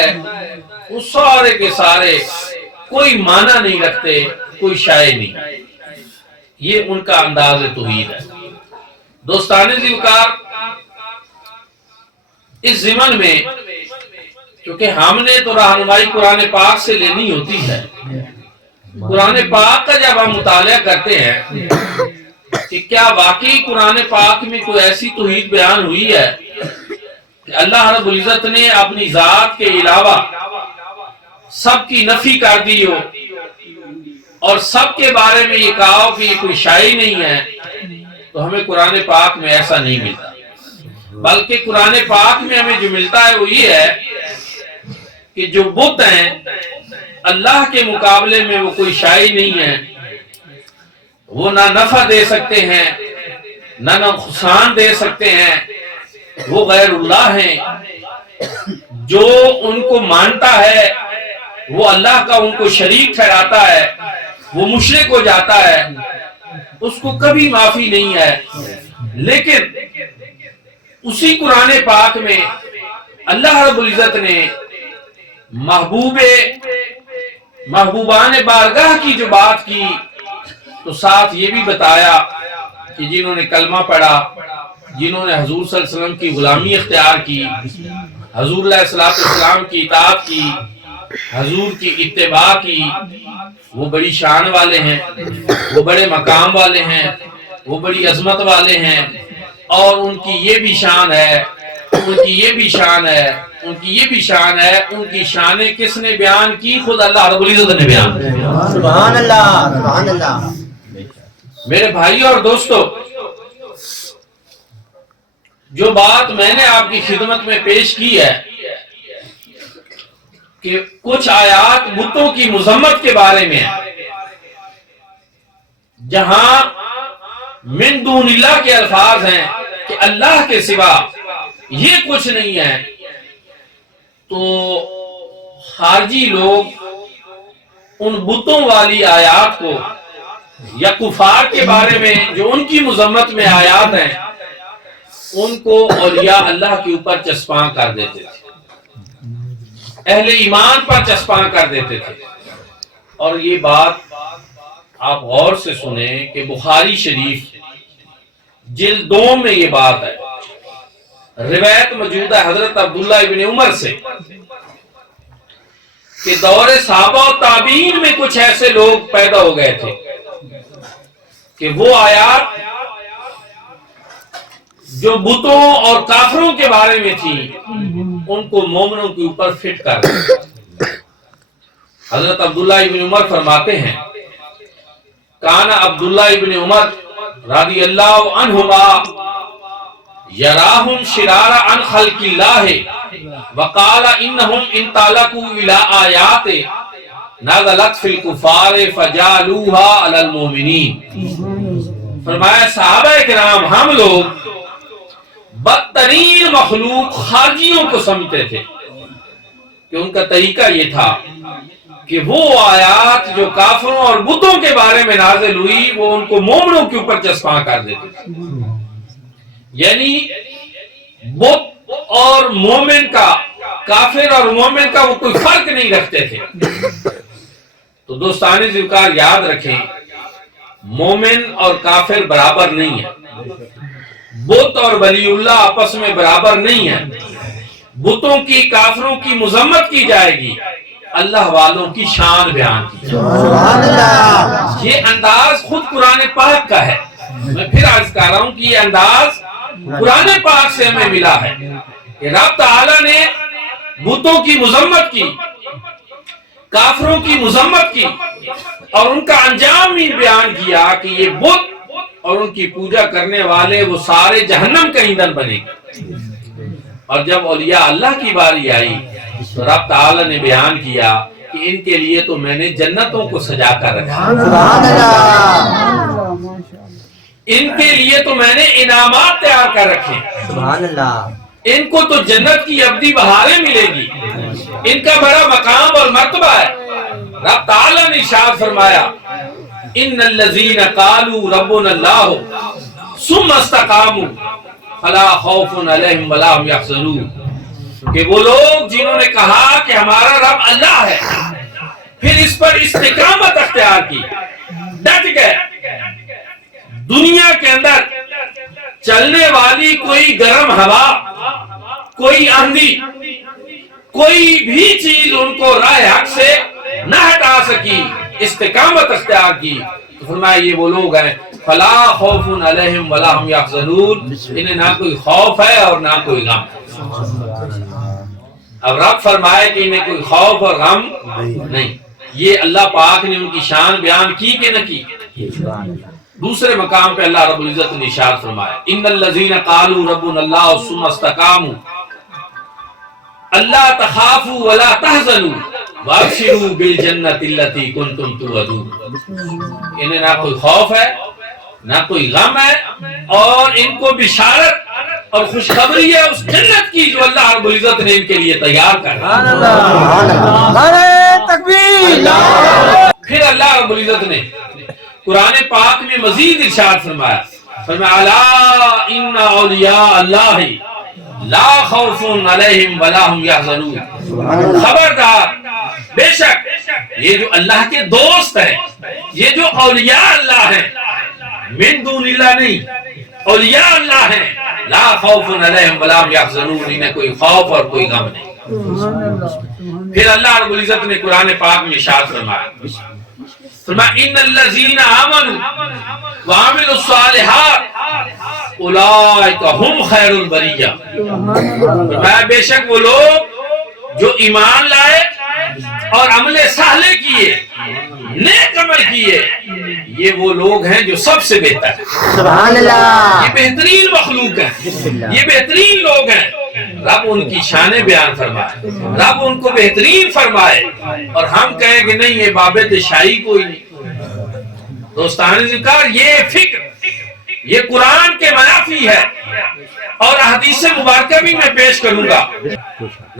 وہ سارے کے سارے کوئی معنی نہیں رکھتے، کوئی شائع نہیں. یہ ان کا انداز توحید ہے. دوستان ذوالفقار، اس ضمن میں کیونکہ ہم نے تو رہنمائی قرآن پاک سے لینی ہوتی ہے، قرآن پاک کا جب ہم مطالعہ کرتے ہیں کہ کیا واقعی قرآن پاک میں کوئی ایسی توحید بیان ہوئی ہے کہ اللہ رب العزت نے اپنی ذات کے علاوہ سب کی نفی کر دی ہو اور سب کے بارے میں یہ کہا ہو کہ یہ کوئی شائع نہیں ہے، تو ہمیں قرآن پاک میں ایسا نہیں ملتا. بلکہ قرآن پاک میں ہمیں جو ملتا ہے وہ یہ ہے کہ جو بت ہیں اللہ کے مقابلے میں وہ کوئی شائع نہیں ہے، وہ نہ نفع دے سکتے ہیں نہ نقصان دے سکتے ہیں، وہ غیر اللہ ہیں. جو ان کو مانتا ہے وہ اللہ کا ان کو شریک ٹھہراتا ہے، وہ مشرک ہو جاتا ہے، اس کو کبھی معافی نہیں ہے. لیکن اسی قرآن پاک میں اللہ رب العزت نے محبوبان بارگاہ کی جو بات کی تو ساتھ یہ بھی بتایا کہ جنہوں نے کلمہ پڑھا، جنہوں نے حضور صلی اللہ علیہ وسلم کی غلامی اختیار کی، حضور علیہ السلام کی اطاعت کی، حضور کی اتباع کی، وہ بڑی شان والے ہیں، وہ بڑے مقام والے ہیں، وہ بڑی عظمت والے ہیں. اور ان کی یہ بھی شان ہے، ان کی یہ بھی شان ہے، ان کی یہ بھی شان ہے. ان کی شانیں کس نے بیان کی؟ خود اللہ رب العزت نے بیان کی. سبحان اللہ، سبحان اللہ. میرے بھائی اور دوستو، جو بات میں نے آپ کی خدمت میں پیش کی ہے کہ کچھ آیات بتوں کی مذمت کے بارے میں ہے، جہاں من دون اللہ کے الفاظ ہیں کہ اللہ کے سوا یہ کچھ نہیں ہے، تو خارجی لوگ ان بتوں والی آیات کو یا کفار کے بارے میں جو ان کی مذمت میں آیات ہیں ان کو اولیاء اللہ کے اوپر چسپاں کر دیتے تھے، اہل ایمان پر چسپاں کر دیتے تھے. اور یہ بات آپ غور سے سنیں کہ بخاری شریف جلد 2 میں یہ بات ہے. روایت موجود ہے حضرت عبداللہ ابن عمر سے کہ دور صحابہ و تابعین میں کچھ ایسے لوگ پیدا ہو گئے تھے کہ وہ آیات جو بتوں اور کافروں کے بارے میں تھی ان کو مومنوں کے اوپر فٹ کر دیا. حضرت عبداللہ ابن عمر فرماتے ہیں کان عبداللہ ابن عمر رضی اللہ عنہما یراہم شرار عن خلق اللہ وقال انہم انطلقوا الى آیات نزلت فی الکفار فجعلوها علی المؤمنین. فرمایا صحابہ کرام ہم لوگ بدترین مخلوق خارجیوں کو سمجھتے تھے کہ ان کا طریقہ یہ تھا کہ وہ آیات جو کافروں اور بتوں کے بارے میں نازل ہوئی وہ ان کو مومنوں کے اوپر چسپاں کر دیتے تھے. یعنی بت اور مومن کا، کافر اور مومن کا وہ کوئی فرق نہیں رکھتے تھے. تو دوستان ذوالفقار یاد رکھیں، مومن اور کافر برابر نہیں ہے، بت اور ولی اللہ آپس میں برابر نہیں ہے. بتوں کی، کافروں کی مذمت کی جائے گی، اللہ والوں کی شان بیان کی جائے گی. یہ انداز خود قرآن پاک کا ہے. میں پھر عرض کر رہا ہوں کہ یہ انداز قرآن پاک سے ہمیں ملا ہے کہ رب تعالی نے بتوں کی مذمت کی، کافروں کی مذمت کی اور ان کا انجام بھی بیان کیا کہ یہ بت اور ان کی پوجا کرنے والے وہ سارے جہنم کا ایندھن بنے گے. اور جب اولیاء اللہ کی باری آئی تو رب تعالی نے بیان کیا کہ ان کے لیے تو میں نے جنتوں کو سجا کر رکھا، ان کے لیے تو میں نے انعامات تیار کر رکھے، سبحان اللہ. ان کو تو جنت کی ابدی بہاریں ملے گی، ان کا بڑا مقام اور مرتبہ ہے. رب تعالی نے ارشاد فرمایا ان الذین قالوا ربنا اللہ ثم استقاموا فلا خوف علیہم ولا هم یحزنون، کہ وہ لوگ جنہوں نے کہا کہ استقامت اختیار کی، ڈٹ گئے. دنیا کے اندر چلنے والی کوئی گرم ہوا، کوئی آندھی، کوئی بھی چیز ان کو راہ حق سے نہ ہٹا سکی، استقامت اختیار کی. تو فرمایا یہ وہ لوگ ہیں فلا خوف علیہم ولا هم یحزنون، انہیں نہ کوئی خوف ہے اور نہ کوئی غم. اب رب فرمائے کہ انہیں کوئی خوف اور غم نہیں. یہ اللہ پاک نے ان کی شان بیان کی کہ نہ کی؟ دوسرے مقام پہ اللہ رب العزت نے ارشاد فرمایا ان الذین قالوا ربنا اللہ ثم استقاموا الا تخافوا ولا تحزنوا وابشروا بالجنۃ التي كنتم توعدون. انہیں نہ کوئی خوف ہے نہ کوئی غم ہے، اور ان کو بشارت اور خوشخبری ہے اس جنت کی جو اللہ رب العزت نے ان کے لیے تیار کر دیا. پھر اللہ رب العزت نے قرآن پاک میں مزید ارشاد فرمایا الا ان اولیاء اللہ لا خوف علیہم ولا هم یحزنون. خبردار، بے شک یہ جو اللہ کے دوست ہیں، یہ جو اولیاء اللہ ہیں، من دون اللہ نہیں، اولیاء اللہ ہیں، لا خوف علیہم ولا هم یحزنون، انہیں کوئی خوف اور کوئی غم نہیں. پھر اللہ رب العزت نے قرآن پاک میں ارشاد فرمایا ان الذین آمنوا وعملوا الصالحات اولئک هم خیر البریہ. بے شک وہ لوگ جو ایمان لائے اور عمل صالح کیے، نیک عمل کیے، یہ وہ لوگ ہیں جو سب سے بہتر ہیں. سبحان اللہ. یہ بہترین مخلوق ہیں، یہ بہترین لوگ ہیں. رب ان کی شانیں بیان فرمائے، رب ان کو بہترین فرمائے، اور ہم کہیں کہ نہیں یہ بابت شاہی کوئی نہیں. دوستان ذکر، یہ فکر یہ قرآن کے منافی ہے، اور حدیث مبارکہ بھی میں پیش کروں گا.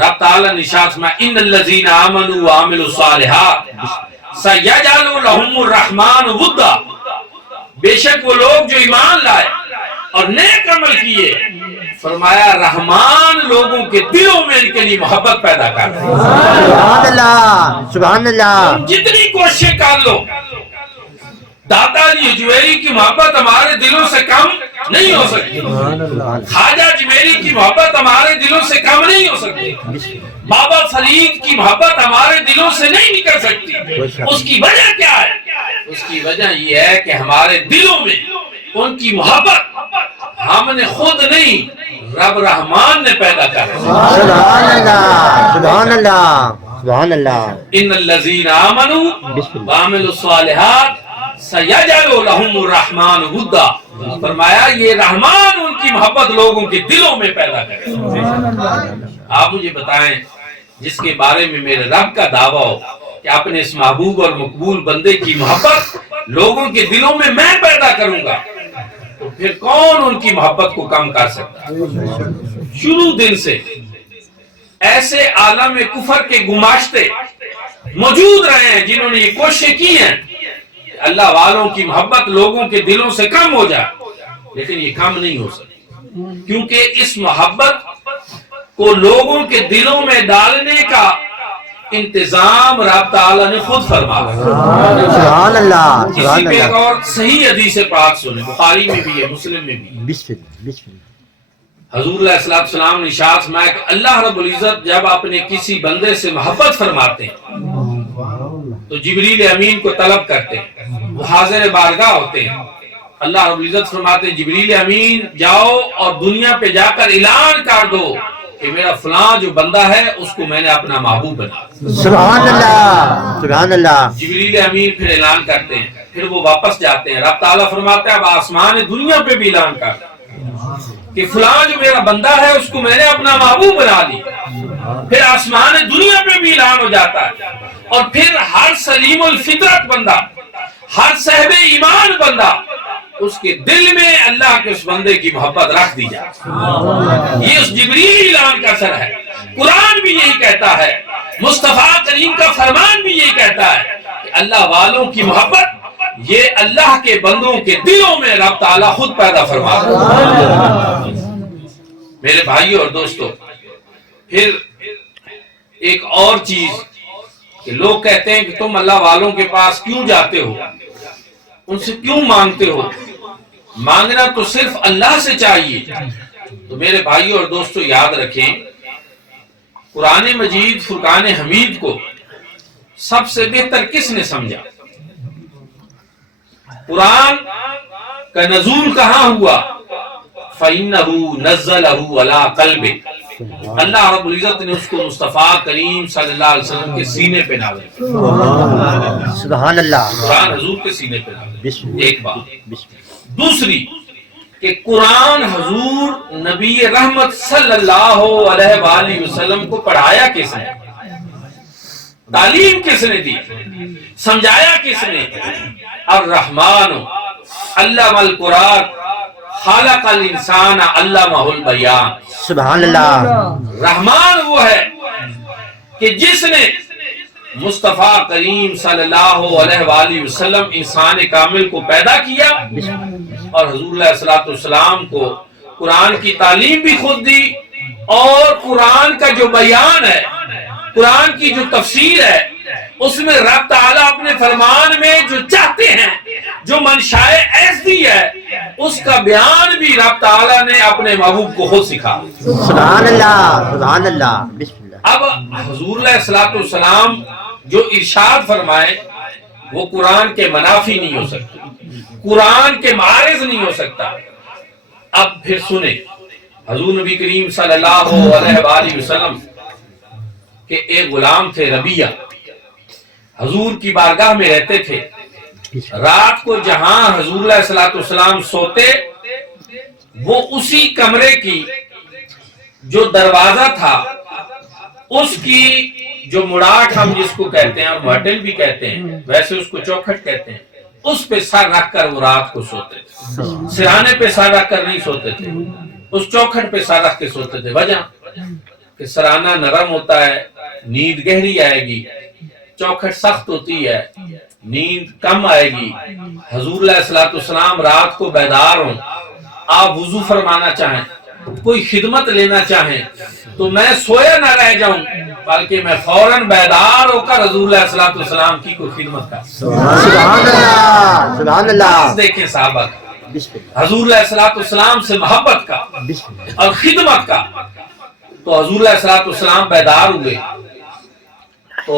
رب تعالی نے ارشاد فرمایا ان الذین آمنوا وعملوا الصالحات سیجعل لهم الرحمن ودا. بے شک وہ لوگ جو ایمان لائے اور نیک عمل کیے، فرمایا رحمان لوگوں کے دلوں میں ان کے لیے محبت پیدا کر دے. سبحان اللہ. سبحان اللہ. جتنی کوششیں کر لو، داتا علی اجویری کی محبت ہمارے دلوں سے کم نہیں ہو سکتی، خواجہ اجمیری کی محبت ہمارے دلوں سے کم نہیں ہو سکتی، بابا فرید کی محبت ہمارے دلوں سے نہیں نکل سکتی. اس کی وجہ کیا ہے؟ اس کی وجہ یہ ہے کہ ہمارے دلوں میں ان کی محبت ہم نے خود نہیں، رب رحمان نے پیدا کر. سبحان اللہ. سبحان اللہ. سبحان اللہ. ان الذین آمنوا وعملوا الصالحات سیجعل لهم الرحمن ودا. فرمایا یہ رحمان ان کی محبت لوگوں کے دلوں میں پیدا کرے. آپ مجھے بتائیں جس کے بارے میں میرے رب کا دعویٰ ہو کہ اپنے اس محبوب اور مقبول بندے کی محبت لوگوں کے دلوں میں میں پیدا کروں گا، تو پھر کون ان کی محبت کو کم کر سکتا ہے؟ شروع دن سے ایسے عالم کفر کے گماشتے موجود رہے ہیں جنہوں نے یہ کوشش کی ہیں اللہ والوں کی محبت لوگوں کے دلوں سے کم ہو جائے، لیکن یہ کم نہیں ہو سکتی، کیونکہ اس محبت کو لوگوں کے دلوں میں ڈالنے کا انتظام رب تعالی نے خود فرمایا. سبحان اللہ. اسی پہ ایک اور صحیح حدیث پاک سنیں، بخاری میں بھی ہے، مسلم میں بھی. حضور علیہ السلام نے ارشاد فرمایا کہ اللہ رب العزت جب اپنے کسی بندے سے محبت فرماتے ہیں تو جبریل امین کو طلب کرتے ہیں، وہ حاضر بارگاہ ہوتے ہیں. اللہ رب العزت فرماتے ہیں جبریل امین جاؤ اور دنیا پہ جا کر اعلان کر دو کہ میرا فلاں جو بندہ ہے اس کو میں نے اپنا محبوب بنا. سبحان اللہ. سبحان اللہ. جبریل امین پھر اعلان کرتے ہیں، پھر وہ واپس جاتے ہیں. رب تعالیٰ فرماتا ہے اب آسمان دنیا پہ بھی اعلان کر کہ فلاں جو میرا بندہ ہے اس کو میں نے اپنا محبوب بنا لی. پھر آسمان دنیا پہ بھی اعلان ہو جاتا ہے، اور پھر ہر سلیم الفطرت بندہ، ہر صاحب ایمان بندہ، اس کے دل میں اللہ کے اس بندے کی محبت رکھ دی جائے. یہ اس جبریل اعلان کا اثر ہے. قرآن بھی یہی کہتا ہے، مصطفیٰ کریم کا فرمان بھی یہی کہتا ہے کہ اللہ والوں کی محبت یہ اللہ کے بندوں کے دلوں میں رب تعالیٰ خود پیدا فرماتا ہے. میرے بھائیوں اور دوستو، پھر ایک اور چیز کہ لوگ کہتے ہیں کہ تم اللہ والوں کے پاس کیوں جاتے ہو، ان سے کیوں مانگتے ہو؟ مانگنا تو صرف اللہ سے چاہیے۔ تو میرے بھائیوں اور دوستو یاد رکھیں، قرآن مجید فرقان حمید کو سب سے بہتر کس نے سمجھا؟ قرآن کا نزول کہاں ہوا؟ فَإِنَّهُ نَزَّلَهُ عَلَىٰ قَلْبِكَ، اللہ رب العزت نے اس کو مصطفیٰ کریم صلی اللہ علیہ وسلم کے سینے پہ نازل کیا۔ سبحان اللہ، قرآن حضور کے سینے پہ نازل بسم کیا، ایک بات۔ بسم دوسری کہ قرآن حضور نبی رحمت صلی اللہ علیہ وآلہ وسلم کو پڑھایا کس نے؟ تعلیم کس نے دی؟ سمجھایا کس نے؟ الرحمن علم القرآن خالق الانسان علمہ البیان۔ سبحان اللہ، رحمان وہ ہے کہ جس نے مصطفیٰ کریم صلی اللہ علیہ وآلہ وسلم انسان کامل کو پیدا کیا، اور حضور علیہ الصلوۃ والسلام کو قرآن کی تعلیم بھی خود دی، اور قرآن کا جو بیان ہے، قرآن کی جو تفسیر ہے، اس میں رب تعالیٰ اپنے فرمان میں جو چاہتے ہیں، جو منشائے ایسی ہے، اس کا بیان بھی رب تعالیٰ نے اپنے محبوب کو خود سکھا۔ سبحان اللہ، سبحان اللہ، بسم اللہ۔ اب حضور علیہ الصلوۃ والسلام جو ارشاد فرمائے وہ قرآن کے منافی نہیں ہو سکتا، قرآن کے معارض نہیں ہو سکتا۔ اب پھر سنیں، حضور نبی کریم صلی اللہ علیہ وآلہ وسلم کے ایک غلام تھے ربیہ، حضور کی بارگاہ میں رہتے تھے۔ رات کو جہاں حضور علیہ الصلوۃ والسلام سوتے، وہ اسی کمرے کی جو دروازہ تھا، اس کی جو مڑاٹ ہم جس کو کہتے ہیں، اور مرٹل بھی کہتے ہیں، ویسے اس کو چوکھٹ کہتے ہیں، اس پہ سر رکھ کر وہ رات کو سوتے تھے۔ سرہانے پہ سر رکھ کر نہیں سوتے تھے، اس چوکھٹ پہ سر رکھ کے سوتے تھے۔ وجہ کہ سرہانہ نرم ہوتا ہے، نیند گہری آئے گی، چوکھٹ سخت ہوتی ہے، نیند کم آئے گی۔ حضور علیہ الصلوۃ والسلام رات کو بیدار ہوں، آپ وضو فرمانا چاہیں، کوئی خدمت لینا چاہیں، تو میں سویا نہ رہ جاؤں، بلکہ میں فوراً بیدار ہو کر حضور علیہ الصلوۃ والسلام کی کوئی خدمت کا۔ سبحان اللہ، سبحان اللہ، دیکھیں صحابہ کا، بسم اللہ، حضور علیہ الصلوۃ والسلام سے محبت کا بسم اللہ، اور خدمت کا۔ تو حضور علیہ الصلوۃ والسلام بیدار ہوئے، تو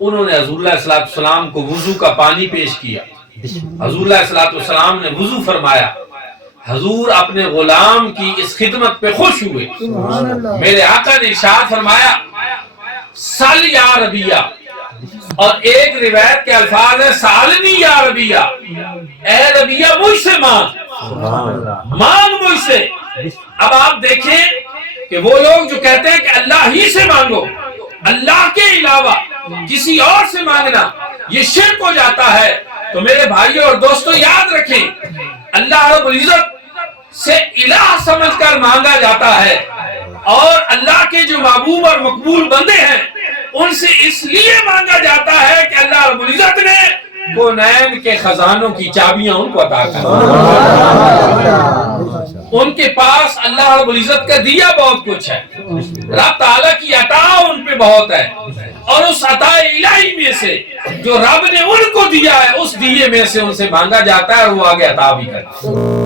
انہوں نے حضور علیہ الصلوۃ والسلام کو وضو کا پانی پیش کیا۔ حضور علیہ الصلوۃ والسلام نے وضو فرمایا۔ حضور اپنے غلام کی اس خدمت پہ خوش ہوئے۔ میرے آقا نے ارشاد فرمایا، سل یا ربیہ، اور ایک روایت کے الفاظ ہے سالنی یا ربیہ، اے ربیہ مجھ سے مانگ، مانگ مجھ سے۔ اب آپ دیکھیں کہ وہ لوگ جو کہتے ہیں کہ اللہ ہی سے مانگو، اللہ کے علاوہ کسی اور سے مانگنا یہ شرک ہو جاتا ہے۔ تو میرے بھائیوں اور دوستوں یاد رکھیں، اللہ رب العزت سے الہ سمجھ کر مانگا جاتا ہے، اور اللہ کے جو محبوب اور مقبول بندے ہیں ان سے اس لیے مانگا جاتا ہے کہ اللہ رب العزت نے کونین کے خزانوں کی چابیاں ان کو عطا کر دی۔ ان کے پاس اللہ رب العزت کا دیا بہت کچھ ہے، رب تعالیٰ کی عطا ان پہ بہت ہے، اور اس عطا الہی میں سے جو رب نے ان کو دیا ہے، اس دیے میں سے ان سے مانگا جاتا ہے اور وہ آگے عطا بھی کرتا ہے۔